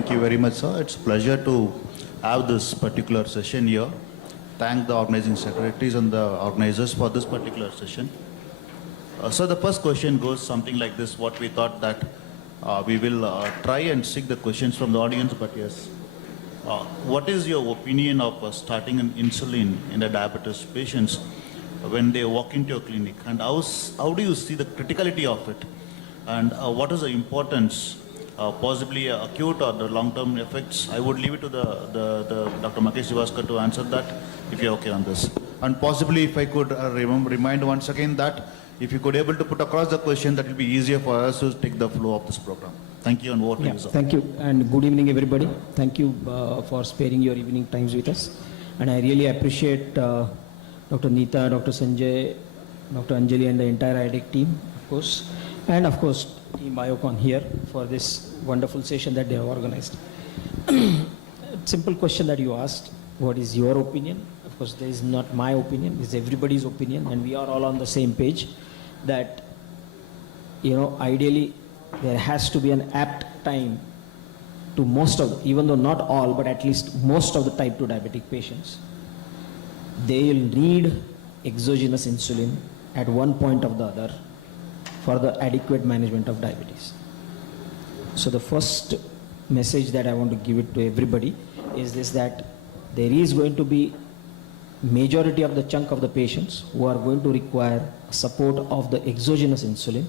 Thank you very much, sir. It's a pleasure to have this particular session here. Thank the organizing secretaries and the organizers for this particular session. So the first question goes something like this, what we thought that we will try and seek the questions from the audience, but yes. What is your opinion of starting an insulin in the diabetes patients when they walk into your clinic? And how do you see the criticality of it? And what is the importance, possibly acute or the long-term effects? I would leave it to the Dr. Mangesh Tiwaskar to answer that, if you're okay on this. And possibly if I could remind once again that if you could able to put across the question, that will be easier for us to take the flow of this program. Thank you and over to you, sir. Thank you and good evening everybody. Thank you for sparing your evening times with us. And I really appreciate Dr. Neeta, Dr. Sanjay, Dr. Anjali and the entire IDEC team, of course. And of course, Team Biocon here for this wonderful session that they have organized. Simple question that you asked, what is your opinion? Of course, there is not my opinion, it's everybody's opinion, and we are all on the same page that, ideally, there has to be an apt time to most of, even though not all, but at least most of the type 2 diabetic patients. They will need exogenous insulin at one point or the other for the adequate management of diabetes. So the first message that I want to give it to everybody is this, that there is going to be majority of the chunk of the patients who are going to require support of the exogenous insulin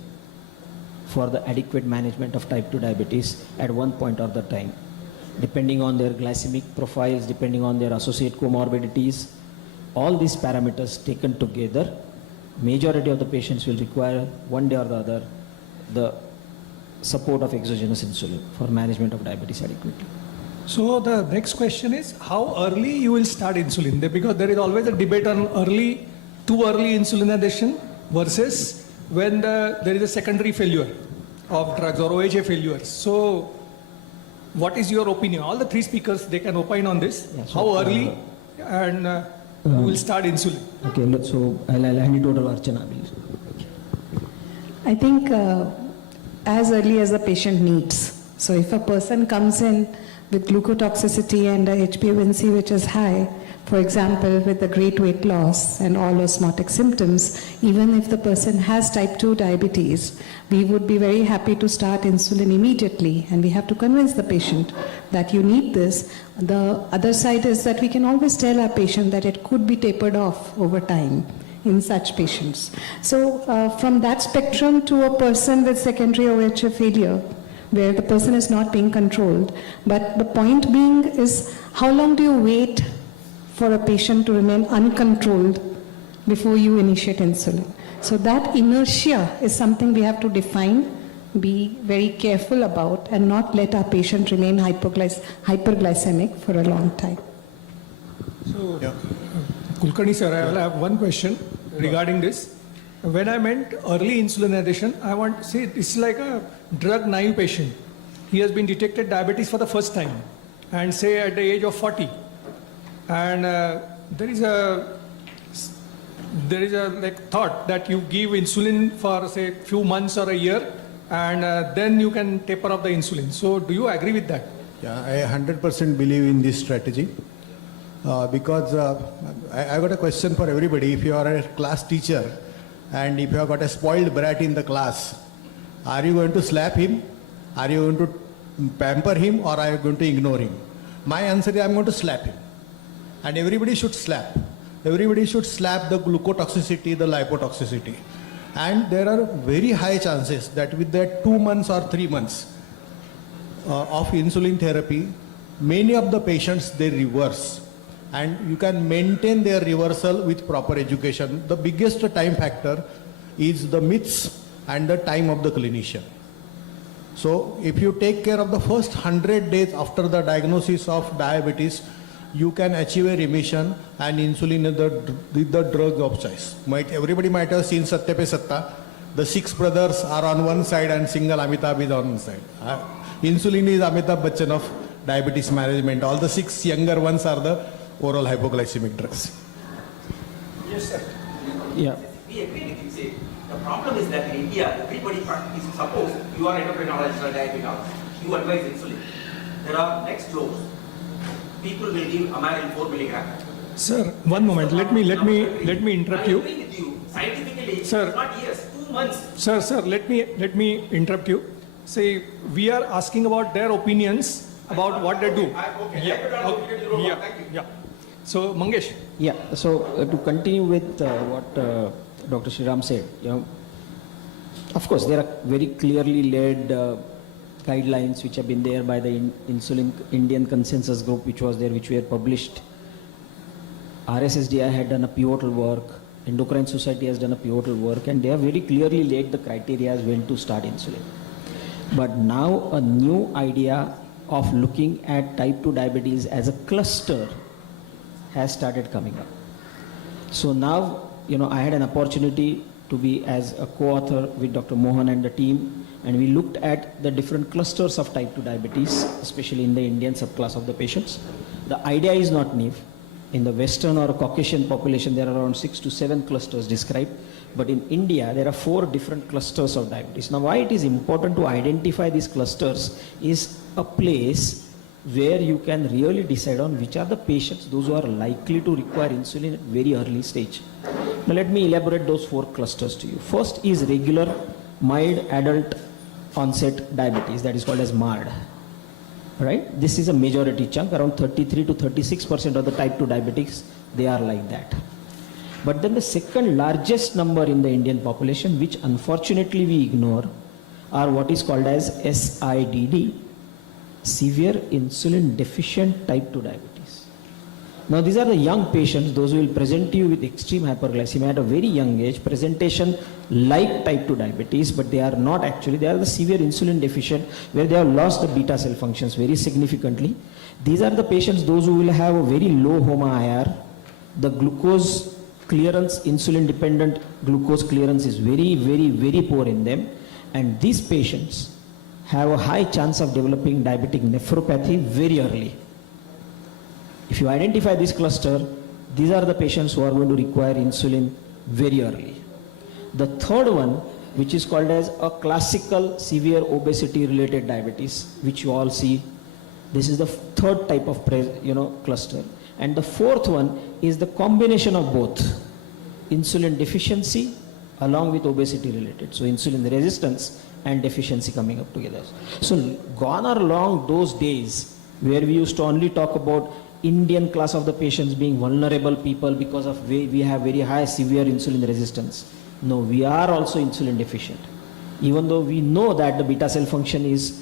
for the adequate management of type 2 diabetes at one point or the time, depending on their glycemic profiles, depending on their associated comorbidities. All these parameters taken together, majority of the patients will require one day or the other the support of exogenous insulin for management of diabetes adequately. So the next question is, how early you will start insulin? Because there is always a debate on too early insulin addition versus when there is a secondary failure of drugs or OHA failures. So what is your opinion? All the three speakers, they can opine on this. Yeah, so how early and who will start insulin? Okay, so I'll hand it over to Archana. I think as early as the patient needs. So if a person comes in with glucotoxicity and a HbA1c which is high, for example, with the great weight loss and all osmotic symptoms, even if the person has type 2 diabetes, we would be very happy to start insulin immediately, and we have to convince the patient that you need this. The other side is that we can always tell our patient that it could be tapered off over time in such patients. So from that spectrum to a person with secondary OHA failure, where the person is not being controlled, but the point being is, how long do you wait for a patient to remain uncontrolled before you initiate insulin? So that inertia is something we have to define, be very careful about, and not let our patient remain hyperglycemic for a long time. So, Kulkarni sir, I will have one question regarding this. When I meant early insulin addition, I want to say it's like a drug naive patient. He has been detected diabetes for the first time, and say at the age of 40. And there is a thought that you give insulin for say few months or a year, and then you can taper off the insulin. So do you agree with that? Yeah, I 100% believe in this strategy because I got a question for everybody. If you are a class teacher and if you have got a spoiled brat in the class, are you going to slap him? Are you going to pamper him, or are you going to ignore him? My answer is I'm going to slap him. And everybody should slap. Everybody should slap the glucotoxicity, the lipotoxicity. And there are very high chances that with that 2 months or 3 months of insulin therapy, many of the patients, they reverse. And you can maintain their reversal with proper education. The biggest time factor is the myths and the time of the clinician. So if you take care of the first 100 days after the diagnosis of diabetes, you can achieve a remission, and insulin is the drug of choice. Everybody might have seen Satya Pe Satta. The 6 brothers are on one side and single Amitabh is on one side. Insulin is Amitabh Bachchan of diabetes management. All the 6 younger ones are the oral hypoglycemic drugs. Yes, sir. Yeah. We agree with you. Say, the problem is that in India, everybody is, suppose you are endocrinologist or diabetologist, you advise insulin. there are next dose. People will give Amaryl 4 milligram. Sir, one moment. Let me interrupt I you. agree with you. Scientifically, Sir. it's not years, 2 months. Sir, let me interrupt you. See, we are asking about their opinions about what they do. Okay. Yeah. Okay. Yeah. Yeah. So, Mangesh. Yeah, so to continue with what Dr. Shriram said, of course, there are very clearly laid guidelines which have been there by the Insulin Indian Consensus Group, which was there, which were published. RSSDI had done a pivotal work, Endocrine Society has done a pivotal work, and they have very clearly laid the criteria as when to start insulin. But now a new idea of looking at type 2 diabetes as a cluster has started coming up. So now, I had an opportunity to be as a co-author with Dr. Mohan and the team, and we looked at the different clusters of type 2 diabetes, especially in the Indian subclass of the patients. The idea is not new. In the Western or Caucasian population, there are around 6 to 7 clusters described. But in India, there are 4 different clusters of diabetes. Now, why it is important to identify these clusters is a place where you can really decide on which are the patients, those who are likely to require insulin at very early stage. Now, let me elaborate those 4 clusters to you. First is regular mild adult onset diabetes, that is called as MARD. Right? This is a majority chunk, around 33 to 36% of the type 2 diabetics, they are like that. But then the second largest number in the Indian population, which unfortunately we ignore, are what is called as SIDD, severe insulin deficient type 2 diabetes. Now these are the young patients, those who will present to you with extreme hyperglycemia at a very young age, presentation like type 2 diabetes, but they are not actually, they are the severe insulin deficient where they have lost the beta cell functions very significantly. These are the patients, those who will have a very low HOMA-IR, the glucose clearance, insulin dependent glucose clearance is very, very, very poor in them, and these patients have a high chance of developing diabetic nephropathy very early. If you identify this cluster, these are the patients who are going to require insulin very early. The third one, which is called as a classical severe obesity related diabetes, which you all see, this is the third type of cluster. And the fourth one is the combination of both insulin deficiency along with obesity related. So insulin resistance and deficiency coming up together. So gone are long those days where we used to only talk about Indian class of the patients being vulnerable people because of we have very high severe insulin resistance. No, we are also insulin deficient. Even though we know that the beta cell function is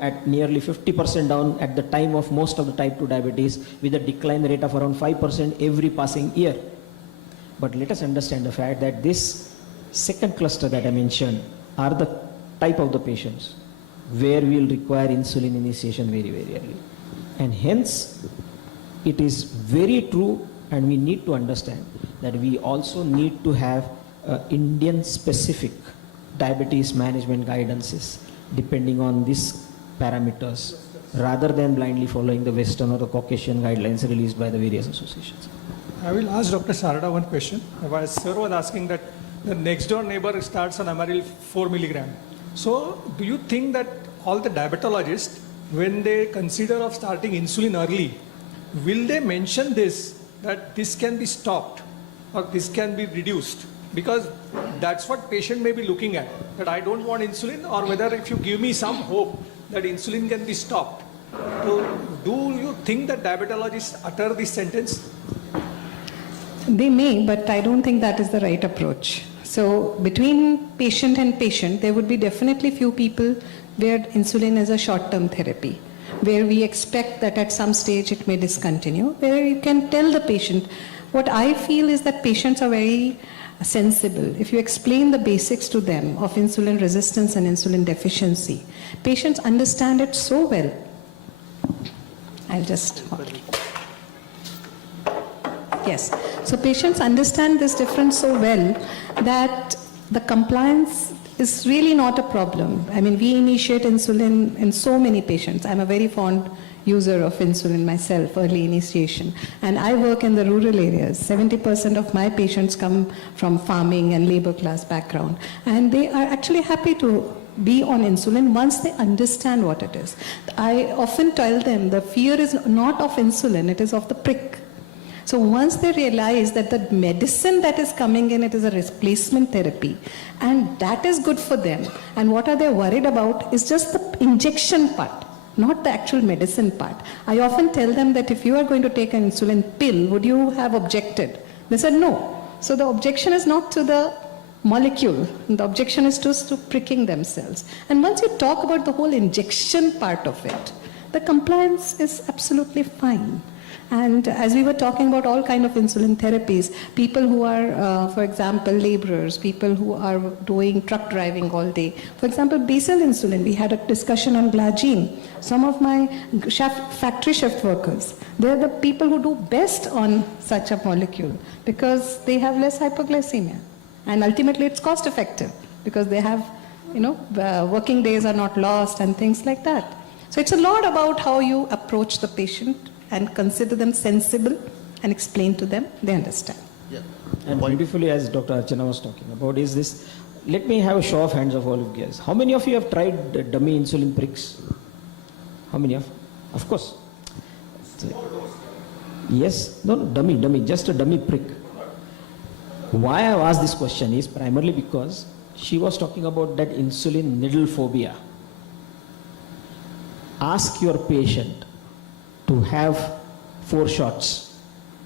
at nearly 50% down at the time of most of the type 2 diabetes with a decline rate of around 5% every passing year. But let us understand the fact that this second cluster that I mentioned are the type of the patients where we will require insulin initiation very, very early. And hence, it is very true, and we need to understand that we also need to have Indian specific diabetes management guidances depending on these parameters rather than blindly following the Western or the Caucasian guidelines released by the various associations. I will ask Dr. Sarda one question. As Sir was asking that the next door neighbor starts on Amaryl 4 milligram. So do you think that all the diabetologists, when they consider of starting insulin early, will they mention this, that this can be stopped or this can be reduced? Because that's what patient may be looking at, that I don't want insulin, or whether if you give me some hope that insulin can be stopped. So do you think that diabetologists utter this sentence? They may, but I don't think that is the right approach. So between patient and patient, there would be definitely few people where insulin is a short-term therapy, where we expect that at some stage it may discontinue, where you can tell the patient. What I feel is that patients are very sensible. If you explain the basics to them of insulin resistance and insulin deficiency, patients understand it so well. I'll just... Yes. So patients understand this difference so well that the compliance is really not a problem. I mean, we initiate insulin in so many patients. I'm a very fond user of insulin myself, early initiation. And I work in the rural areas. 70% of my patients come from farming and labor class background. And they are actually happy to be on insulin once they understand what it is. I often tell them the fear is not of insulin, it is of the prick. So once they realize that the medicine that is coming in, it is a replacement therapy, and that is good for them, and what are they worried about is just the injection part, not the actual medicine part. I often tell them that if you are going to take an insulin pill, would you have objected? They said no. So the objection is not to the molecule, the objection is just to pricking themselves. And once you talk about the whole injection part of it, the compliance is absolutely fine. And as we were talking about all kind of insulin therapies, people who are, for example, laborers, people who are doing truck driving all day. For example, basal insulin, we had a discussion on glargine. Some of my factory shift workers, they're the people who do best on such a molecule because they have less hypoglycemia. And ultimately it's cost effective because they have, working days are not lost and things like that. So it's a lot about how you approach the patient and consider them sensible and explain to them, they understand. Yeah. And beautifully, as Dr. Archana was talking about, is this, let me have a show of hands of all of you guys. How many of you have tried dummy insulin pricks? How many of course. Yes, no, dummy, just a dummy prick. Why I have asked this question is primarily because she was talking about that insulin needle phobia. Ask your patient to have 4 shots.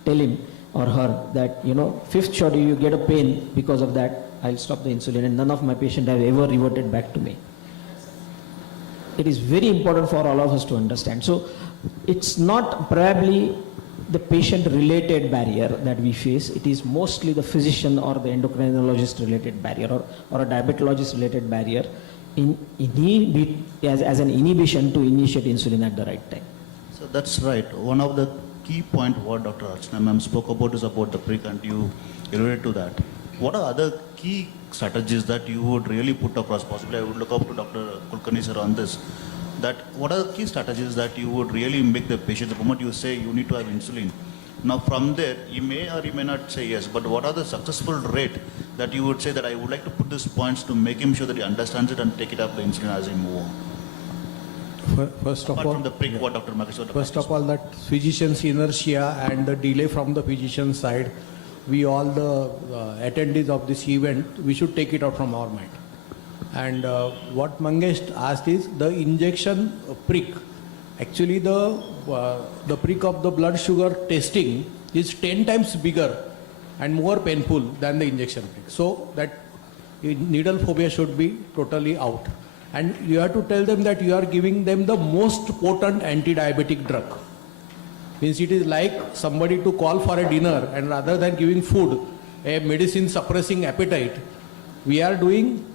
Tell him or her that, 5th shot you get a pain, because of that I'll stop the insulin, and none of my patients have ever reverted back to me. It is very important for all of us to understand. So it's not probably the patient related barrier that we face, it is mostly the physician or the endocrinologist related barrier or a diabetologist related barrier as an inhibition to initiate insulin at the right time. So that's right. One of the key point what Dr. Archana ma'am spoke about is about the prick, and you alluded to that. What are other key strategies that you would really put across? Possibly I would look up to Dr. Kulkarni sir on this. That what are the key strategies that you would really make the patient, the moment you say you need to have insulin? Now from there, you may or you may not say yes, but what are the successful rate that you would say that I would like to put these points to make him sure that he understands it and take it up the insulin as he move on? First of Apart all, from the prick, what Dr. Mangesh. first of all, that physician's inertia and the delay from the physician's side, we all the attendees of this event, we should take it out from our mind. And what Mangesh asked is the injection prick. Actually, the prick of the blood sugar testing is 10 times bigger and more painful than the injection prick. So that needle phobia should be totally out. And you have to tell them that you are giving them the most potent anti-diabetic drug. Means it is like somebody to call for a dinner, and rather than giving food, a medicine suppressing appetite, we are doing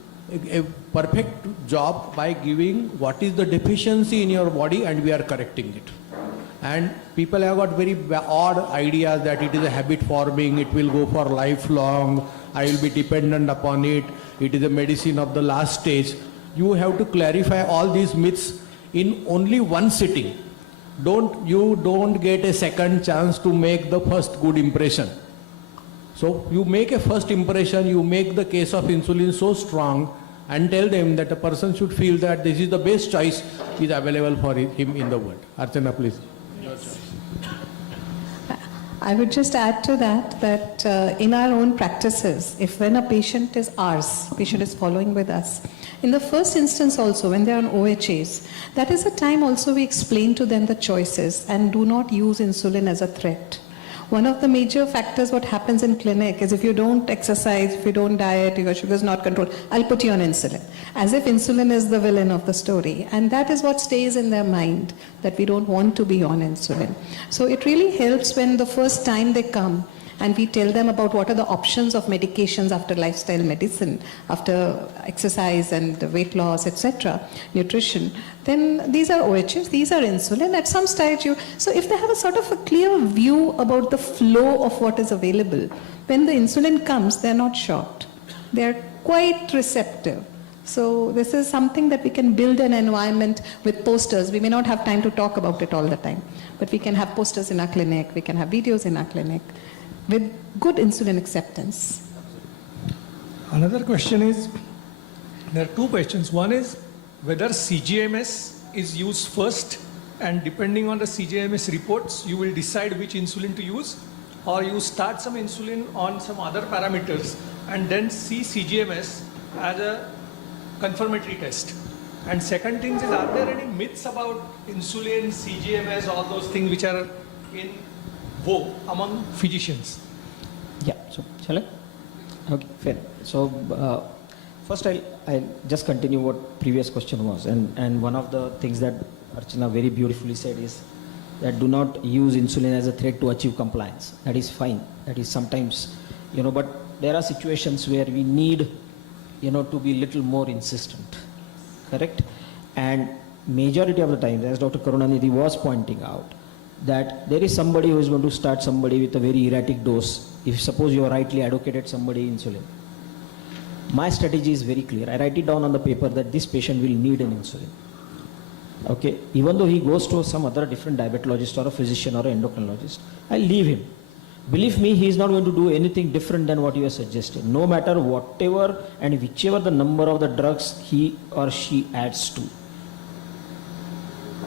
a perfect job by giving what is the deficiency in your body, and we are correcting it. And people have got very odd ideas that it is a habit forming, it will go for lifelong, I will be dependent upon it, it is a medicine of the last stage. You have to clarify all these myths in only one sitting. You don't get a second chance to make the first good impression. So you make a first impression, you make the case of insulin so strong and tell them that a person should feel that this is the best choice is available for him in the world. Archana, please. I would just add to that in our own practices, if when a patient is following with us, in the first instance also when they are on OHAs, that is a time also we explain to them the choices and do not use insulin as a threat. One of the major factors what happens in clinic is if you don't exercise, if you don't diet, your sugar is not controlled, I'll put you on insulin. As if insulin is the villain of the story. And that is what stays in their mind, that we don't want to be on insulin. So it really helps when the first time they come and we tell them about what are the options of medications after lifestyle medicine, after exercise and weight loss, etc., nutrition. Then these are OHs, these are insulin. At some stage, so if they have a sort of a clear view about the flow of what is available, when the insulin comes, they're not shocked. They're quite receptive. So this is something that we can build an environment with posters. We may not have time to talk about it all the time, but we can have posters in our clinic, we can have videos in our clinic with good insulin acceptance. Another question is, There are two questions. One is whether CGMS is used first, and depending on the CGMS reports, you will decide which insulin to use, or you start some insulin on some other parameters and then see CGMS as a confirmatory test. And second thing is, are there any myths about insulin, CGMS, all those things which are in vogue among physicians? Yeah, so shall I? Okay, fair. So first I'll just continue what previous question was, and one of the things that Archana very beautifully said is that do not use insulin as a threat to achieve compliance. That is fine. That is sometimes, but there are situations where we need, to be little more insistent, correct? And majority of the time, as Dr. Karunanidhi was pointing out, that there is somebody who is going to start somebody with a very erratic dose. If suppose you have rightly advocated somebody insulin, my strategy is very clear. I write it down on the paper that this patient will need an insulin. Okay, even though he goes to some other different diabetologist or a physician or an endocrinologist, I leave him. Believe me, he is not going to do anything different than what you have suggested, no matter whatever and whichever the number of the drugs he or she adds to.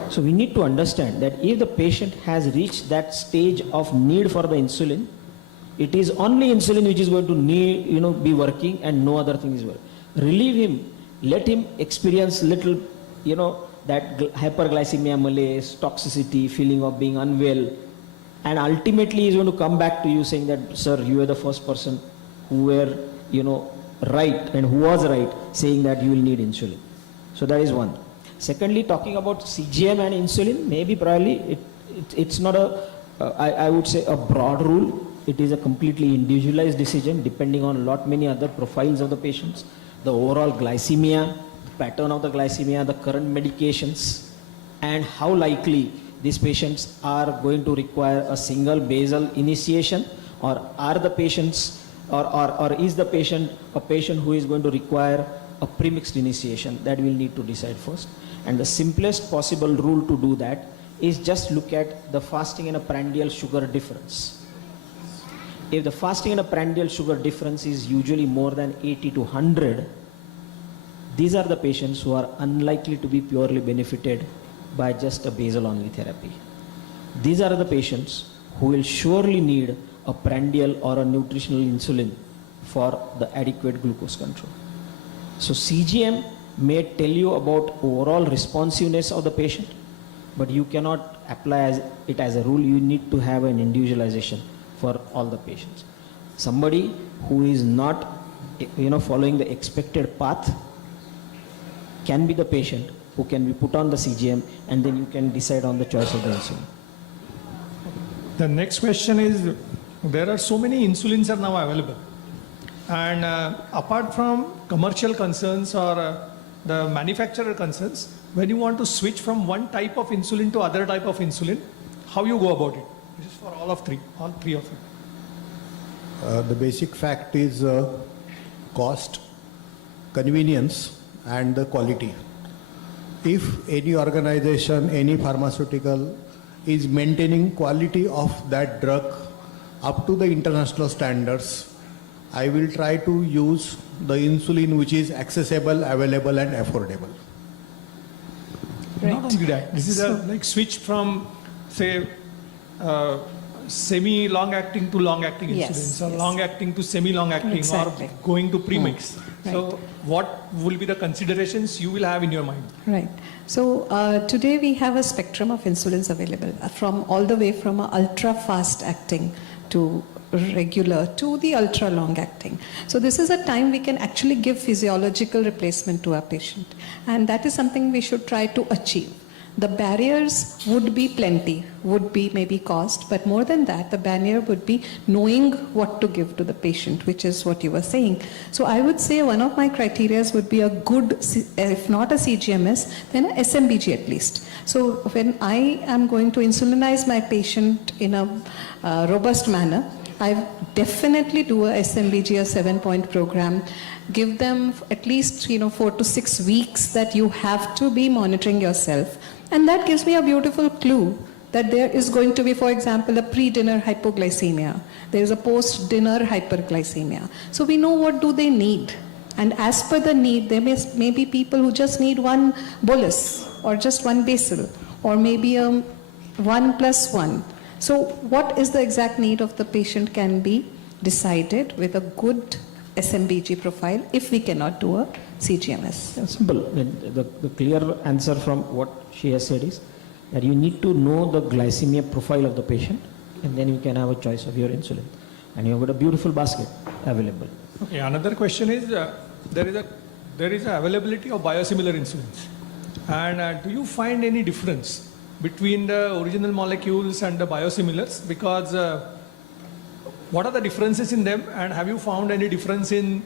So we need to understand that if the patient has reached that stage of need for the insulin, it is only insulin which is going to need, be working, and no other thing is working. Relieve him, let him experience little, that hyperglycemia malaise, toxicity, feeling of being unwell, and ultimately he's going to come back to you saying that, sir, you were the first person who were, right and who was right saying that you will need insulin. So that is one. Secondly, talking about CGM and insulin, maybe probably it's not I would say a broad rule. It is a completely individualized decision depending on many other profiles of the patients, the overall glycemia, the pattern of the glycemia, the current medications, and how likely these patients are going to require a single basal initiation, or are the patients, or is the patient a patient who is going to require a premixed initiation. That we'll need to decide first. And the simplest possible rule to do that is just look at the fasting and a prandial sugar difference. If the fasting and a prandial sugar difference is usually more than 80 to 100, these are the patients who are unlikely to be purely benefited by just a basal only therapy. These are the patients who will surely need a prandial or a nutritional insulin for the adequate glucose control. So CGM may tell you about overall responsiveness of the patient, but you cannot apply it as a rule. You need to have an individualization for all the patients. Somebody who is not, following the expected path can be the patient who can be put on the CGM, and then you can decide on the choice of the insulin. The next question is, there are so many insulins are now available. And apart from commercial concerns or the manufacturer concerns, when you want to switch from one type of insulin to other type of insulin, how you go about it? This is for all three of you. The basic fact is cost, convenience, and the quality. If any organization, any pharmaceutical is maintaining quality of that drug up to the international standards, I will try to use the insulin which is accessible, available, and affordable. Not only that, this is a switch from, say, semi-long-acting to long-acting Yes, insulins, or yes. long-acting to semi-long-acting, Exactly. or going to premix. Right. So what will be the considerations you will have in your mind? Right. So today we have a spectrum of insulins available, from all the way from ultra fast acting to regular to the ultra long acting. So this is a time we can actually give physiological replacement to our patient, and that is something we should try to achieve. The barriers would be plenty, would be maybe cost, but more than that, the barrier would be knowing what to give to the patient, which is what you were saying. So I would say one of my criterias would be a good, if not a CGMS, then a SMBG at least. So when I am going to insulinize my patient in a robust manner, I definitely do a SMBG, a 7-point program, give them at least 4 to 6 weeks that you have to be monitoring yourself. And that gives me a beautiful clue that there is going to be, for example, a pre-dinner hypoglycemia. There is a post-dinner hyperglycemia. So we know what do they need. And as per the need, there may be people who just need one bolus or just one basal or maybe a 1+1. So what is the exact need of the patient can be decided with a good SMBG profile if we cannot do a CGMS. Yeah, simple. The clear answer from what she has said is that you need to know the glycemia profile of the patient, and then you can have a choice of your insulin. And you have got a beautiful basket available. Okay, another question is there is a availability of biosimilar insulins, and do you find any difference between the original molecules and the biosimilars? Because what are the differences in them, and have you found any difference in,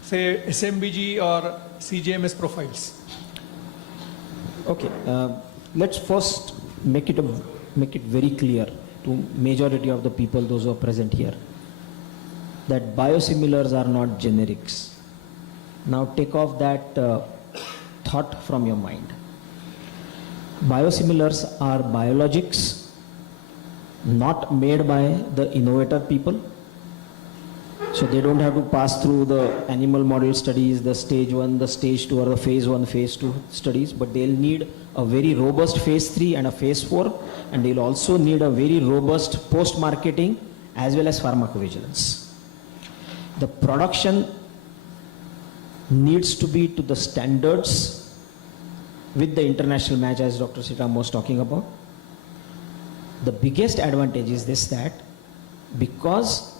say, SMBG or CGMS profiles? Okay, let's first make it very clear to majority of the people, those who are present here, that biosimilars are not generics. Now take off that thought from your mind. Biosimilars are biologics not made by the innovator people. So they don't have to pass through the animal model studies, the stage 1, the stage 2 or the phase 1, phase 2 studies, but they'll need a very robust phase 3 and a phase 4, and they'll also need a very robust post-marketing as well as pharmacovigilance. The production needs to be to the standards with the international match, as Dr. Sriram was talking about. The biggest advantage is this, that because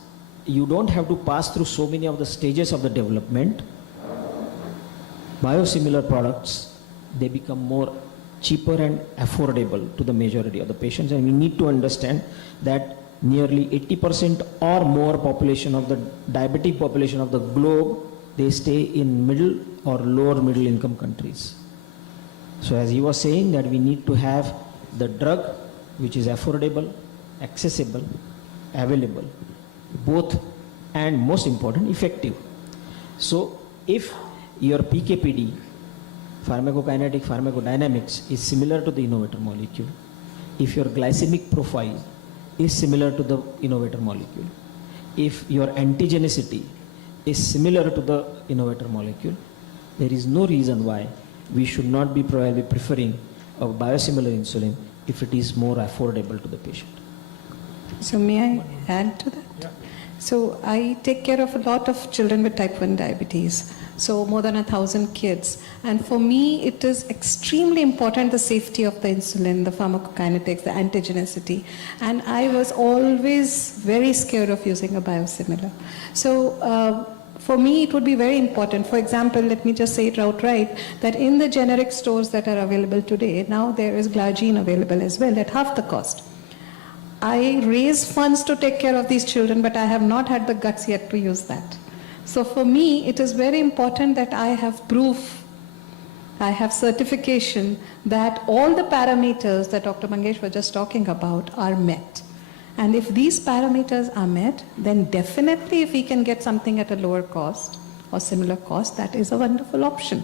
you don't have to pass through so many of the stages of the development, biosimilar products, they become more cheaper and affordable to the majority of the patients. And we need to understand that nearly 80% or more population of the diabetic population of the globe, they stay in middle or lower middle income countries. So as he was saying, that we need to have the drug which is affordable, accessible, available, both, and most important, effective. So if your PKPD, pharmacokinetic pharmacodynamics, is similar to the innovator molecule, if your glycemic profile is similar to the innovator molecule, if your antigenicity is similar to the innovator molecule, there is no reason why we should not be probably preferring a biosimilar insulin if it is more affordable to the patient. So may I add to that? Yeah. So I take care of a lot of children with type 1 diabetes. So more than 1,000 kids. And for me, it is extremely important, the safety of the insulin, the pharmacokinetics, the antigenicity. And I was always very scared of using a biosimilar. So for me, it would be very important. For example, let me just say it outright, that in the generic stores that are available today, now there is glargine available as well at half the cost. I raise funds to take care of these children, but I have not had the guts yet to use that. So for me, it is very important that I have proof, I have certification that all the parameters that Dr. Mangesh was just talking about are met. And if these parameters are met, then definitely if we can get something at a lower cost or similar cost, that is a wonderful option,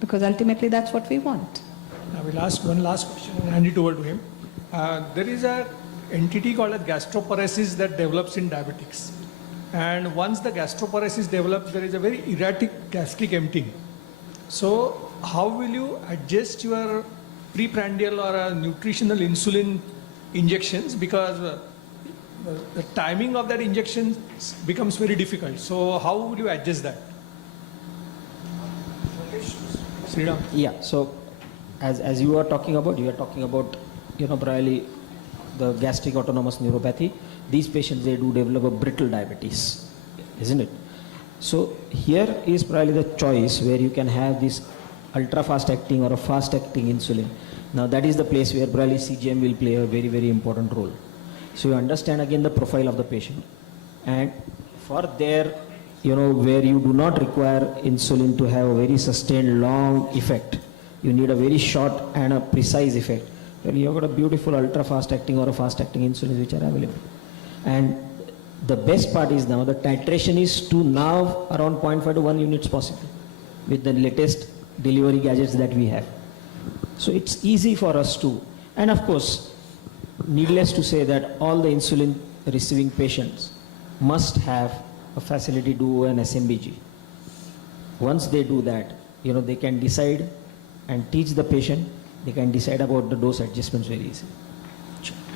because ultimately that's what we want. I will ask one last question and hand it over to him. There is an entity called as gastroparesis that develops in diabetics. And once the gastroparesis develops, there is a very erratic gastric emptying. So how will you adjust your preprandial or nutritional insulin injections, because the timing of that injection becomes very difficult. So how would you adjust that? Sriram. Yeah, so as you are talking about, probably the gastric autonomous neuropathy. These patients, they do develop a brittle diabetes, isn't it? So here is probably the choice where you can have this ultra fast acting or a fast acting insulin. Now that is the place where probably CGM will play a very, very important role. So you understand again the profile of the patient, and for there, where you do not require insulin to have a very sustained long effect, you need a very short and a precise effect. Well, you have got a beautiful ultra fast acting or a fast acting insulin which are available. And the best part is now the titration is to now around 0.5 to 1 units possible with the latest delivery gadgets that we have. So it's easy for us to, and of course, needless to say that all the insulin receiving patients must have a facility to do an SMBG. Once they do that, they can decide and teach the patient, they can decide about the dose adjustments very easily.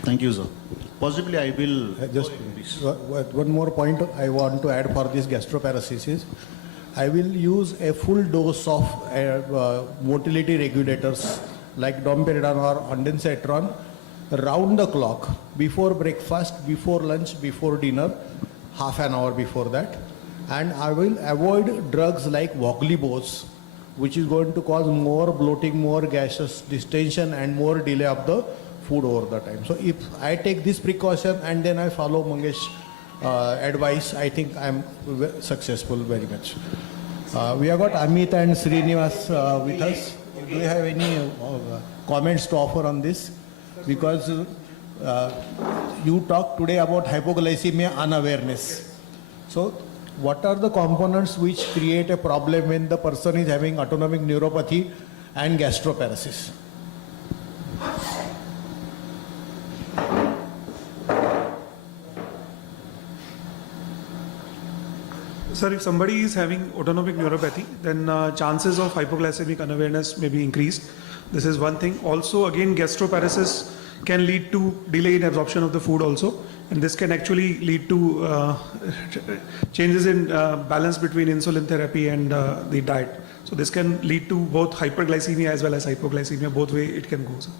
Thank you, sir. Possibly I will. Just one more point I want to add for this gastroparesis. I will use a full dose of motility regulators like domperidone or ondansetron round the clock, before breakfast, before lunch, before dinner, half an hour before that. And I will avoid drugs like voglibos, which is going to cause more bloating, more gaseous distension and more delay of the food over the time. So if I take this precaution and then I follow Mangesh advice, I think I'm successful very much. We have got Amit and Srinivas with us. Do you have any comments to offer on this? Because you talked today about hypoglycemia unawareness. So what are the components which create a problem when the person is having autonomic neuropathy and gastroparesis? Sir, if somebody is having autonomic neuropathy, then chances of hypoglycemic unawareness may be increased. This is one thing. Also, again, gastroparesis can lead to delay in absorption of the food also. And this can actually lead to changes in balance between insulin therapy and the diet. So this can lead to both hyperglycemia as well as hypoglycemia. Both way it can go, sir.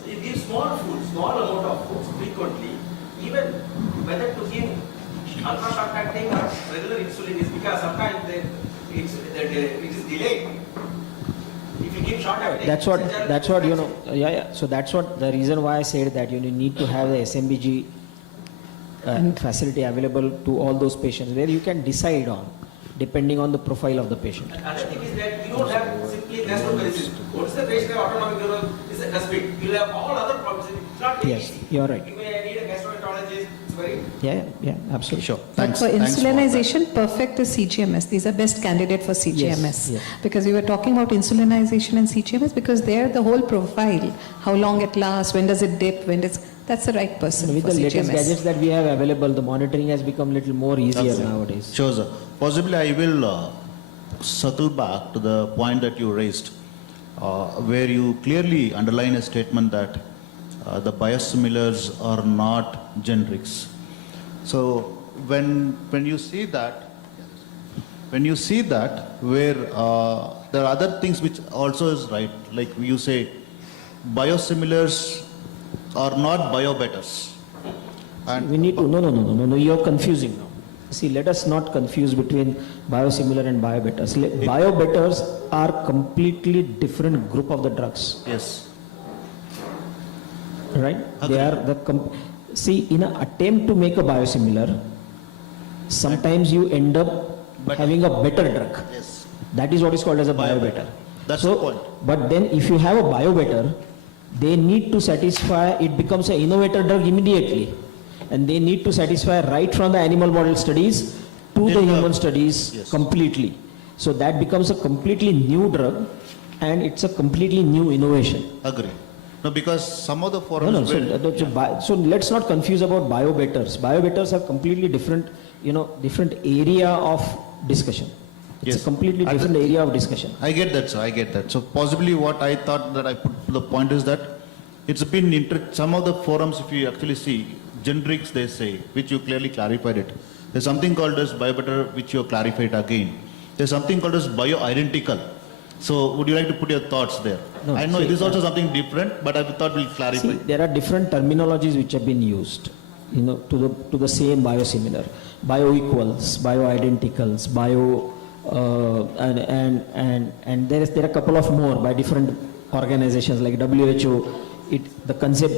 So you give small amount of foods frequently, even whether to give ultra short acting or regular insulin is because sometimes it is delayed. If you give short acting, That's what yeah. So that's what the reason why I said that you need to have the SMBG facility available to all those patients where you can decide on, depending on the profile of the patient. Another thing is that you don't have simply gastroparesis. Once the patient has autonomic neuropathy, is a gastric. You will have all other problems. It's not very Yes, easy. you're right. You may need a gastroenterologist. It's very. Yeah, absolutely. Sure. But Thanks. for Thanks that. insulinization, perfect is CGMS. These are best candidate for CGMS. yes. Because we were talking about insulinization and CGMS because there the whole profile, how long it lasts, when does it dip, that's the right person With for the latest CGMS. gadgets that we have available, the monitoring has become a little more easier nowadays. Sure, sir. Possibly I will circle back to the point that you raised, where you clearly underline a statement that the biosimilars are not generics. So when you see that, where there are other things which also is right, like you say, biosimilars are not biobetters. And We need to, no, you're confusing now. See, let us not confuse between biosimilar and biobetters. Biobetters are completely different group of the drugs, yes, right? Agree. They are see, in an attempt to make a biosimilar, sometimes you end up having a better drug. yes, That is what is called as a biobetter. That's So, the point. But then if you have a biobetter, they need to satisfy, it becomes an innovator drug immediately. And they need to satisfy right from the animal model studies to the human studies Yes. completely. So that becomes a completely new drug and it's a completely new innovation. agree. No, because some of the No, forums so let's not confuse about biobetters. Biobetters are completely different, different area of discussion. It's Yes. a completely And different area of discussion. I get that, sir. I get that. So possibly what I thought that I put to the point is that it's been some of the forums, if you actually see, generics they say, which you clearly clarified it. There's something called as biobetter, which you clarified again. There's something called as bioidentical. So would you like to put your thoughts there? No, I know see, it is also something different, but I thought we'll clarify. See, there are different terminologies which have been used, to the same biosimilar. Bioequals, bioidenticals, and there are a couple of more by different organizations like WHO. The concept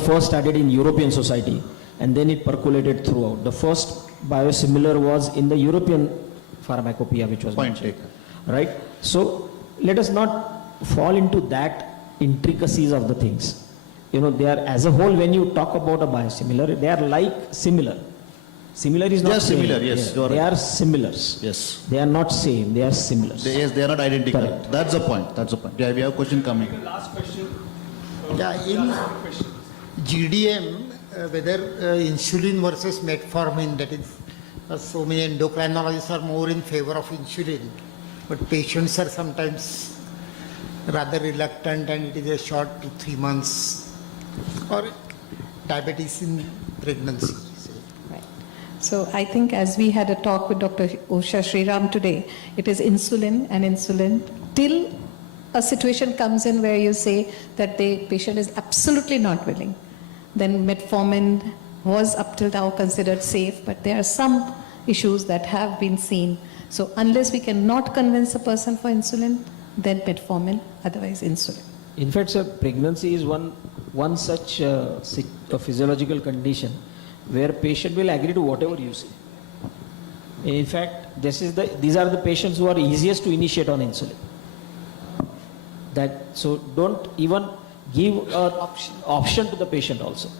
first started in European society and then it percolated throughout. The first biosimilar was in the European pharmacopoeia, which was Point mentioned. taken. Right? So let us not fall into that intricacies of the things. They are as a whole, when you talk about a biosimilar, they are like similar. Similar is not They are same. similar, yes, Yeah, you are they right. are similars. Yes. They are not same, they are similars. Yes, they are not identical. Correct. That's the point. That's the point. Yeah, we have a question coming. Last question. Yeah, in GDM, whether insulin versus metformin, that is So many endocrinologists are more in favor of insulin, but patients are sometimes rather reluctant, and it is a short 2-3 months, or diabetes in pregnancy. Right. So I think as we had a talk with Dr. Usha Sriram today, it is insulin and insulin till a situation comes in where you say that the patient is absolutely not willing. Then metformin was up till now considered safe, but there are some issues that have been seen. So unless we cannot convince a person for insulin, then metformin, otherwise insulin. In fact, sir, pregnancy is one such a physiological condition where patient will agree to whatever you say. In fact, these are the patients who are easiest to initiate on insulin. So don't even give an option to the patient also.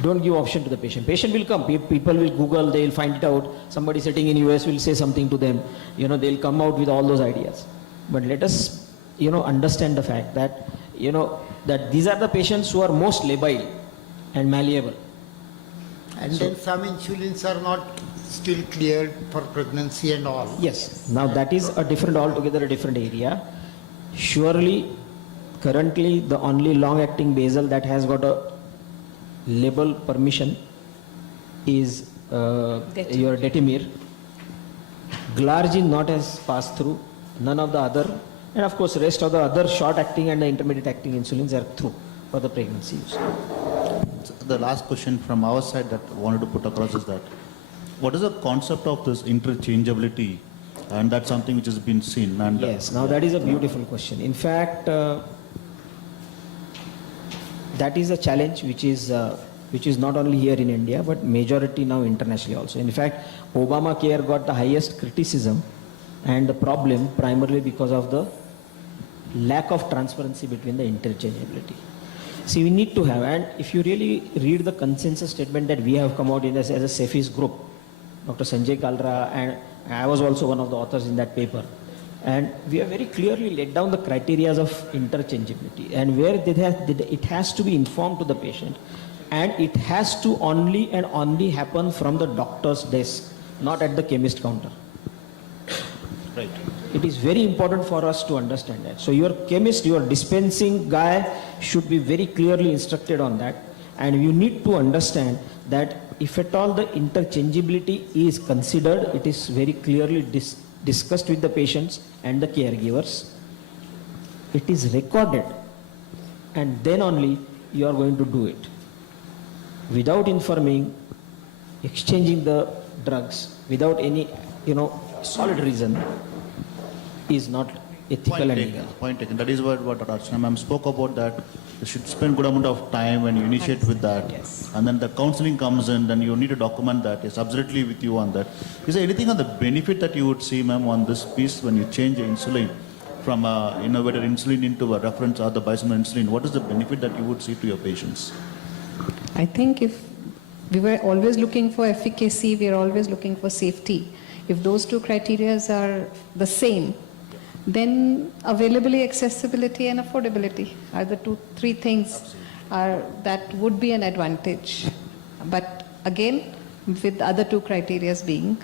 Don't give option to the patient. Patient will come. People will Google. They will find it out. Somebody sitting in US will say something to them. They'll come out with all those ideas. But let us, understand the fact that, that these are the patients who are most labile and malleable. And then some insulins are not still cleared for pregnancy and all. Yes. Now that is altogether a different area. Surely, currently the only long-acting basal that has got a label permission is your Detimir. Glargine not has passed through. None of the other, and of course rest of the other short-acting and the intermediate-acting insulins are through for the pregnancy use. So the last question from our side that I wanted to put across is that what is the concept of this interchangeability, and that's something which has been seen. And Yes, now that is a beautiful question. In fact, that is a challenge which is not only here in India but majority now internationally also. In fact, Obamacare got the highest criticism and the problem primarily because of the lack of transparency between the interchangeability. See, we need to have, and if you really read the consensus statement that we have come out in as a CEPHIS group, Dr. Sanjay Kalra, and I was also one of the authors in that paper, and we have very clearly laid down the criteria of interchangeability and where it has to be informed to the patient, and it has to only happen from the doctor's desk, not at the chemist counter. Right. It is very important for us to understand that. So your chemist, your dispensing guy should be very clearly instructed on that, and you need to understand that if at all the interchangeability is considered, it is very clearly discussed with the patients and the caregivers. It is recorded, and then only you are going to do it. Without informing, exchanging the drugs without any, solid reason is not ethical and legal. Point taken. That is what Archana ma'am spoke about, that you should spend good amount of time when you initiate with that. Yes. And then the counseling comes in, then you need to document that. Yes, absolutely with you on that. Is there anything on the benefit that you would see, ma'am, on this piece when you change the insulin from innovator insulin into a reference or the biosimilar insulin? What is the benefit that you would see to your patients? I think if we were always looking for efficacy, we are always looking for safety. If those two criteria are the same, then availability, accessibility and affordability are the three things that would be an advantage. But again, with the other two criteria being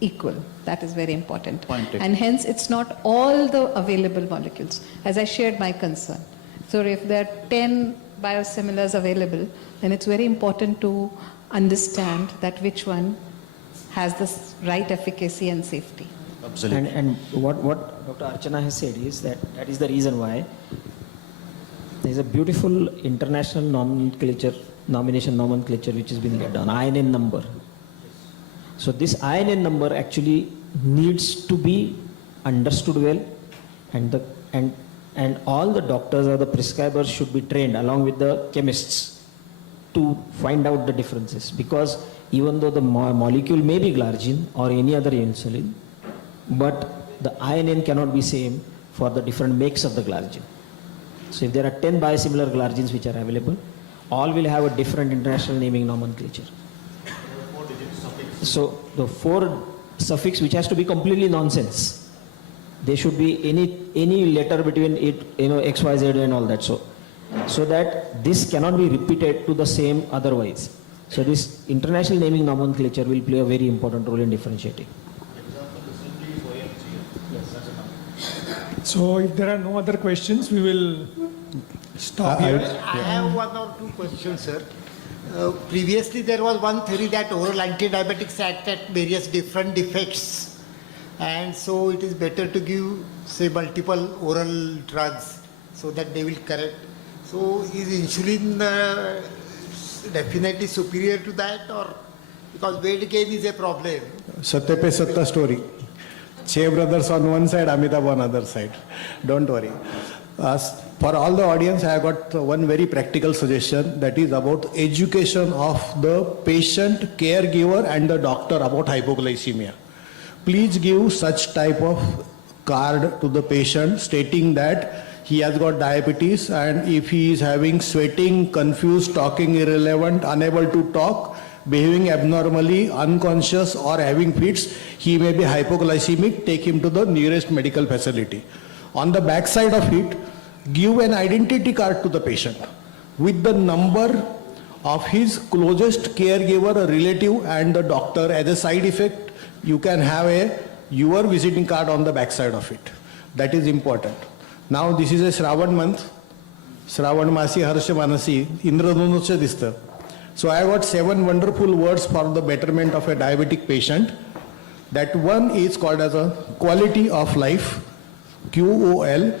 equal, that is very important. Point taken. And hence it's not all the available molecules, as I shared my concern. So if there are 10 biosimilars available, then it's very important to understand that which one has the right efficacy and safety. Absolutely. And what Dr. Archana has said is that is the reason why there is a beautiful international nomination nomenclature which has been laid down, INN number. So this INN number actually needs to be understood well, and all the doctors or the prescribers should be trained along with the chemists to find out the differences, because even though the molecule may be glargine or any other insulin, but the INN cannot be same for the different makes of the glargine. So if there are 10 biosimilar glargines which are available, all will have a different international naming nomenclature. So the 4 suffix which has to be completely nonsense. There should be any letter between it, XYZ and all that. So that this cannot be repeated to the same otherwise. So this international naming nomenclature will play a very important role in differentiating. So if there are no other questions, we will stop here. I have one or two questions, sir. Previously, there was one theory that oral anti-diabetics act at various different defects, and so it is better to give, say, multiple oral drugs so that they will correct. So is insulin definitely superior to that, or because weight gain is a problem? Satya pe satta story. Che brothers on one side, Amitabh on other side. Don't worry. For all the audience, I have got one very practical suggestion, that is about education of the patient, caregiver and the doctor about hypoglycemia. Please give such type of card to the patient stating that he has got diabetes, and if he is having sweating, confused, talking irrelevant, unable to talk, behaving abnormally, unconscious or having fits, he may be hypoglycemic, take him to the nearest medical facility. On the back side of it, give an identity card to the patient with the number of his closest caregiver, a relative and the doctor. As a side effect, you can have your visiting card on the back side of it. That is important. Now this is a Shravan month. Shravan Masi Harsha Manasi, Indradhanushya Dista. So I got 7 wonderful words for the betterment of a diabetic patient. That one is called as a quality of life, QOL.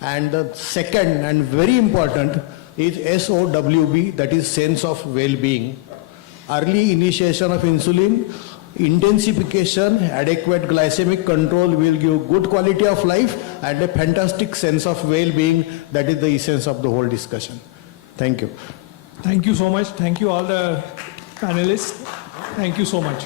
And the second and very important is SOWB, that is sense of well-being. Early initiation of insulin, intensification, adequate glycemic control will give good quality of life and a fantastic sense of well-being. That is the essence of the whole discussion. Thank you. Thank you so much. Thank you all the panelists. Thank you so much.